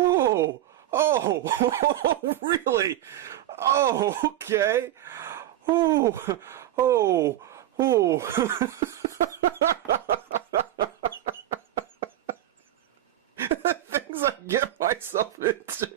Oh, oh, really? Oh, okay. Oh, oh, oh. Things I get myself into.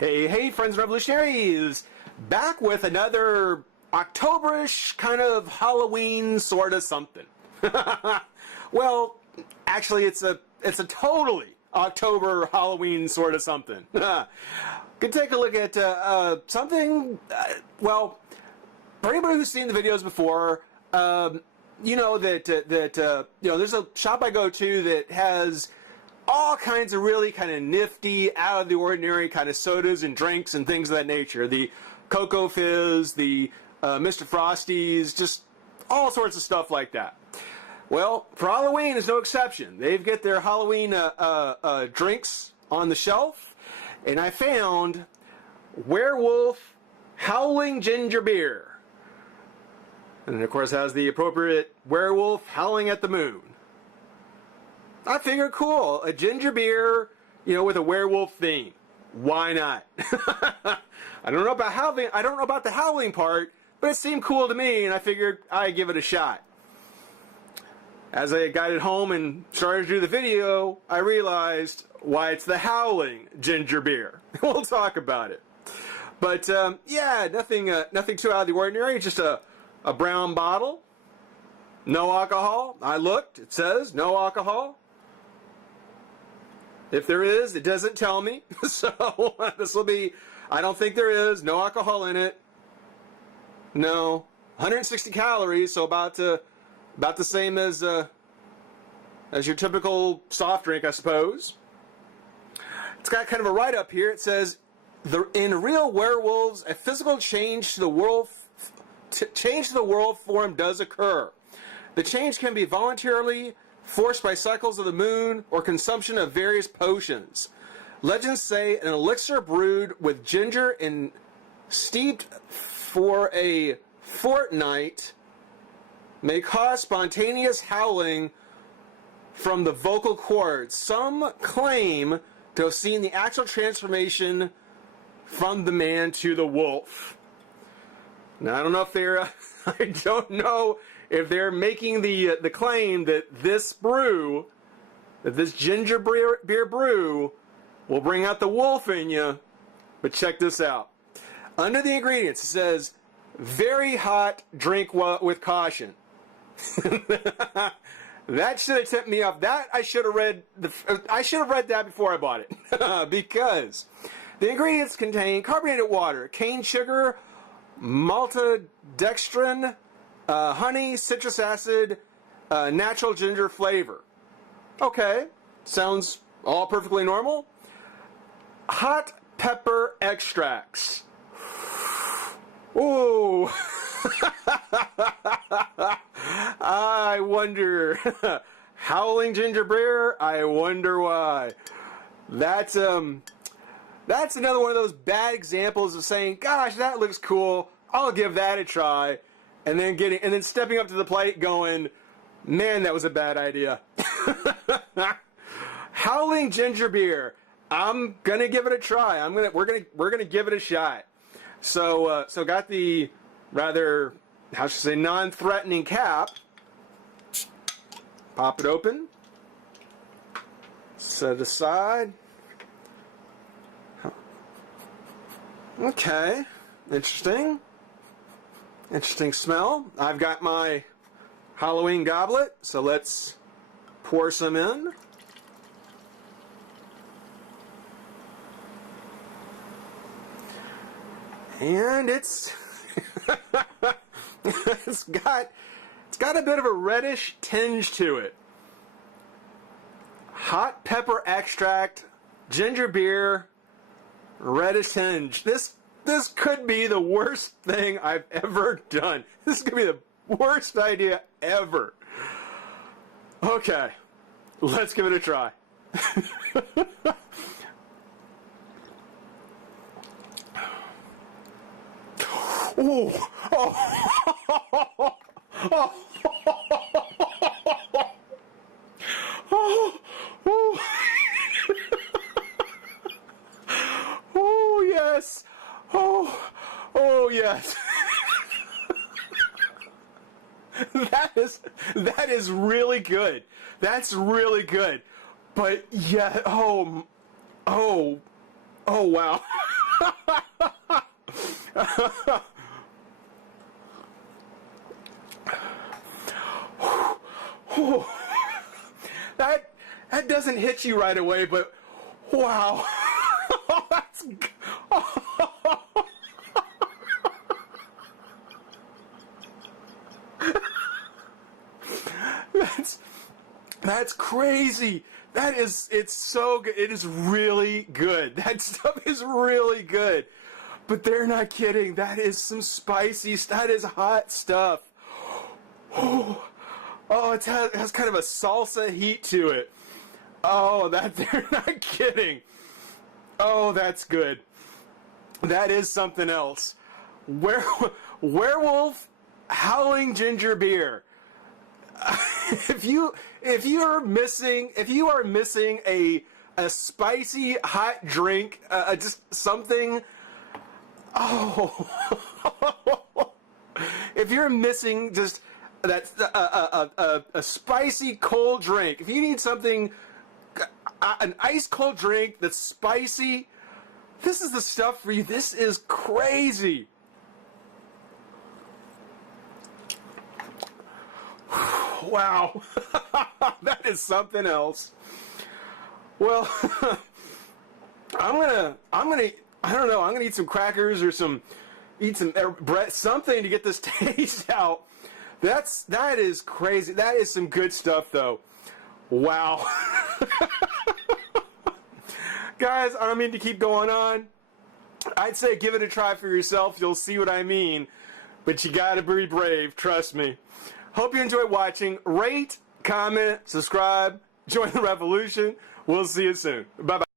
Hey, friends and revolutionaries! Back with another Octoberish kind of Halloween sort of something. Well, actually, it's a totally October Halloween sort of something. Could take a look at something. Well, for anybody who's seen the videos before, you know that there's a shop I go to that has all kinds of really kind of nifty, out of the ordinary kind of sodas and drinks and things of that nature. The Cocoa Fizz, the Mr. Frosties, just all sorts of stuff like that. Well, for Halloween is no exception. They've got their Halloween drinks on the shelf, and I found Werewolf Howling Ginger Beer. And of course has the appropriate werewolf howling at the moon. I figured, cool, a ginger beer, with a werewolf theme. Why not? I don't know about howling. I don't know about the howling part, but it seemed cool to me, and I figured I'd give it a shot. As I got it home and started to do the video, I realized why it's the howling ginger beer. We'll talk about it. But yeah, nothing too out of the ordinary. Just a brown bottle, no alcohol. I looked. It says no alcohol. If there is, it doesn't tell me. So this will be, I don't think there is. No alcohol in it. No. 160 calories, so about the same as your typical soft drink, I suppose. It's got kind of a write-up here. It says, in real werewolves, a physical change to the world form does occur. The change can be voluntarily forced by cycles of the moon or consumption of various potions. Legends say an elixir brewed with ginger and steeped for a fortnight may cause spontaneous howling from the vocal cords. Some claim to have seen the actual transformation from the man to the wolf. Now, I don't know if they're I don't know if they're making the claim that this ginger beer brew will bring out the wolf in you, but check this out. Under the ingredients, it says, very hot, drink with caution. That should have tipped me off. That I should have read that before I bought it. Because the ingredients contain carbonated water, cane sugar, maltodextrin, honey, citrus acid, natural ginger flavor. Okay, sounds all perfectly normal. Hot pepper extracts. Ooh. I wonder. Howling ginger beer, I wonder why. That's another one of those bad examples of saying, gosh, that looks cool, I'll give that a try. And then stepping up to the plate going, man, that was a bad idea. Howling ginger beer. I'm gonna give it a try. We're gonna give it a shot. So got the rather, how should I say, non-threatening cap. Pop it open. Set it aside. Okay, interesting. Interesting smell. I've got my Halloween goblet, so let's pour some in. And it's got It's got a bit of a reddish tinge to it. Hot pepper extract, ginger beer, reddish tinge. This could be the worst thing I've ever done. This could be the worst idea ever. Okay, let's give it a try. Ooh. Oh. Oh, oh, yes. Oh, yes. That is really good. That's really good. But yeah, oh, wow. That doesn't hit you right away, but wow. That's crazy. It's so good. It is really good. That stuff is really good. But they're not kidding. That is some spicy, that is hot stuff. Oh, it has kind of a salsa heat to it. Oh, they're not kidding. Oh, that's good. That is something else. Werewolf Howling ginger beer. If you are missing a spicy hot drink, just something. Oh, if you're missing just that a spicy cold drink, if you need something, an ice cold drink that's spicy, this is the stuff for you. This is crazy. Wow, that is something else. Well, I don't know. I'm gonna eat some crackers or eat some bread, something to get this taste out. That is crazy. That is some good stuff, though. Wow. Guys, I don't mean to keep going on. I'd say give it a try for yourself. You'll see what I mean. But you gotta be brave. Trust me. Hope you enjoyed watching. Rate, comment, subscribe, join the revolution. We'll see you soon. Bye-bye.